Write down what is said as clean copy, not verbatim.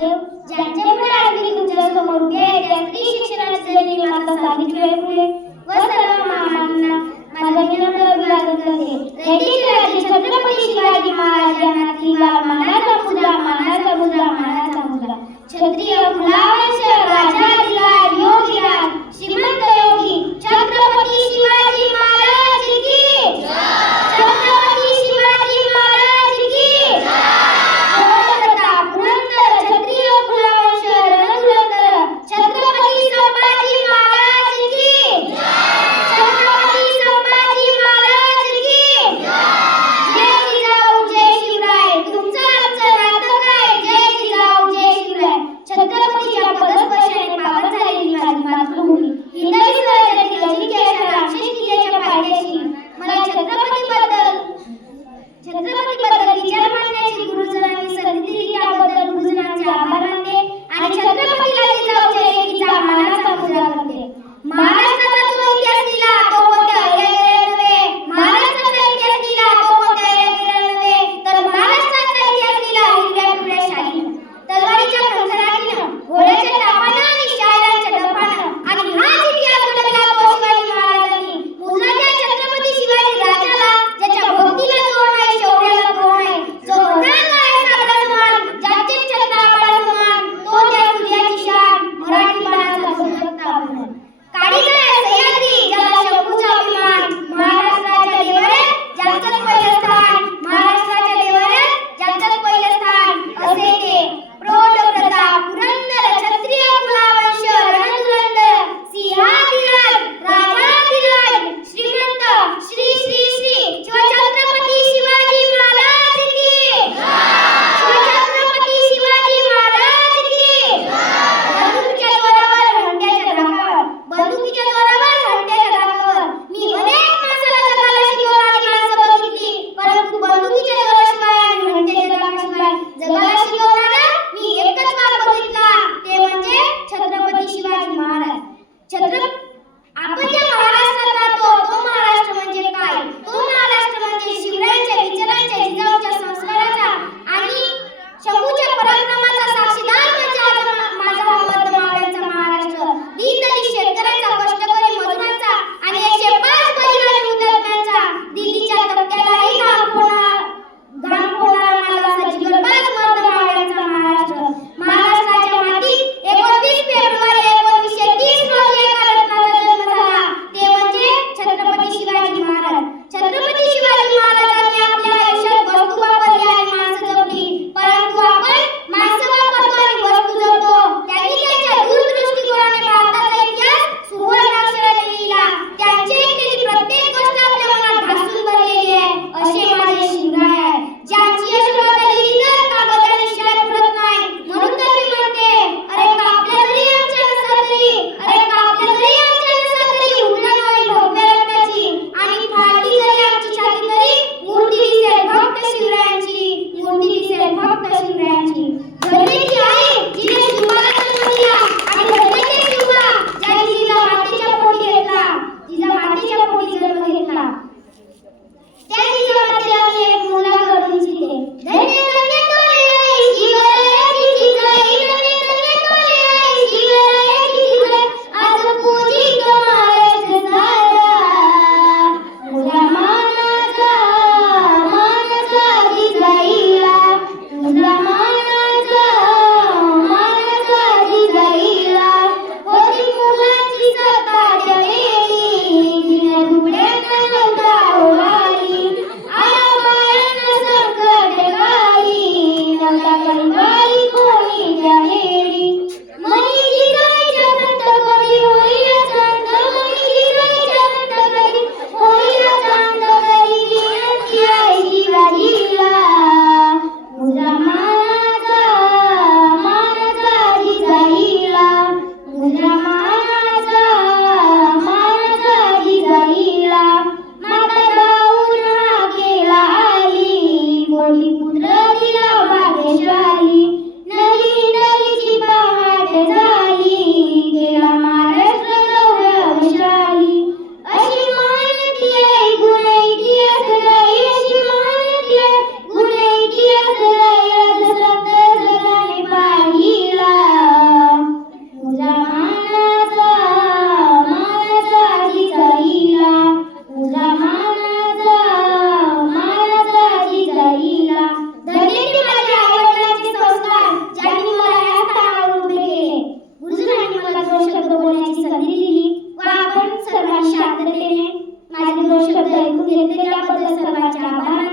देव ज्यांच्यामुळे आज मी तुमच्या समोर उभी आहे त्या स्त्री शिक्षणाचे जननी माता सावित्रीबाई फुले व सर्व महामानवांना माझा विनम्र अभिवादन करते. रेड्डीचे राजे छत्रपती शिवाजी महाराज यांना त्रिवार मानाचा मुद्रा मानाचा मुद्रा मानाचा मुद्रा. क्षत्रिय कुलावंश राजाधिराज योगीराज श्रीमंत योगी छत्रपती शिवाजी महाराज की छत्रपती शिवाजी महाराज की प्रताप पुरंदर क्षत्रिय कुलावंश रणधुरंदर छत्रपती संभाजी महाराज की छत्रपती संभाजी महाराज की जय जिजाऊ जय शिवराय. तुमचं आमचं नातं काय? जय जिजाऊ जय शिवराय. छत्रपतीच्या पदस्पर्शाने पावन शांततेने